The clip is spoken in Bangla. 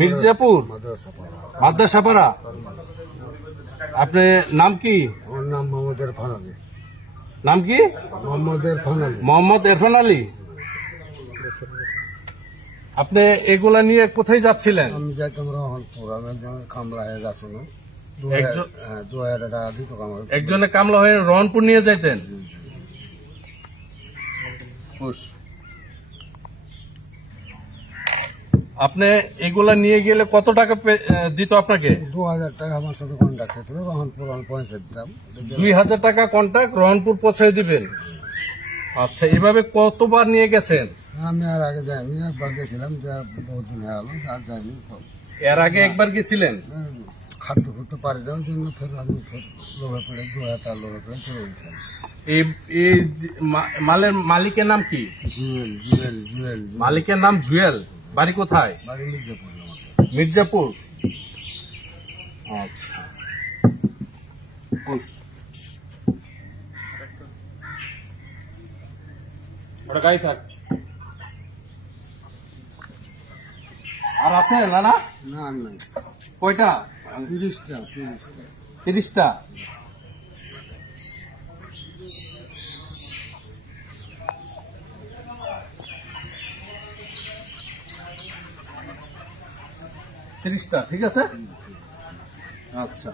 মির্জাপুর মাদ্রাসাপাড়া। আপনার নাম কি? আমার নাম মোহাম্মদ ইরফান আলী। নাম কি? মোহাম্মদ ইরফান আলী। আপনি এগুলা নিয়ে কোথায় যাচ্ছিলেন? আমি যাইতাম রহনপুর। আমি কামলা হয়ে যাচ্ছিল, 2000 টাকা দিত। একজনে কামলা হয়ে রহনপুর নিয়ে যাইতেন? আপনি এগুলা নিয়ে গেলে কত টাকা দিত আপনাকে? 2000 টাকা আমার সাথে কন্ট্যাক্ট হয়েছিল, রহনপুর আমি পৌঁছে দিতাম। 2000 টাকা কন্ট্যাক্ট, রহনপুর পৌঁছে দিবেন। আচ্ছা, এভাবে কতবার নিয়ে গেছেন? আমি আর আগে যাইনি, একবার গেছিলাম, বহুত দিন হয়ে গেল, আর যাইনি। এর আগে একবার গেছিলেন? খাদ্য করতে পারি না, ওই জন্য ফের আমি লোভে পড়ে 2000 টাকা লোভে পড়ে চলে গেছিলাম। এই মালের মালিকের নাম কি? জুয়েল। মালিকের নাম জুয়েল। বাড়ি কোথায়? বাড়ি মির্জাপুর। মির্জাপুর। আচ্ছা, আর আছে না? না, কয়টা? 30টা। 30টা। ঠিক আছে। আচ্ছা।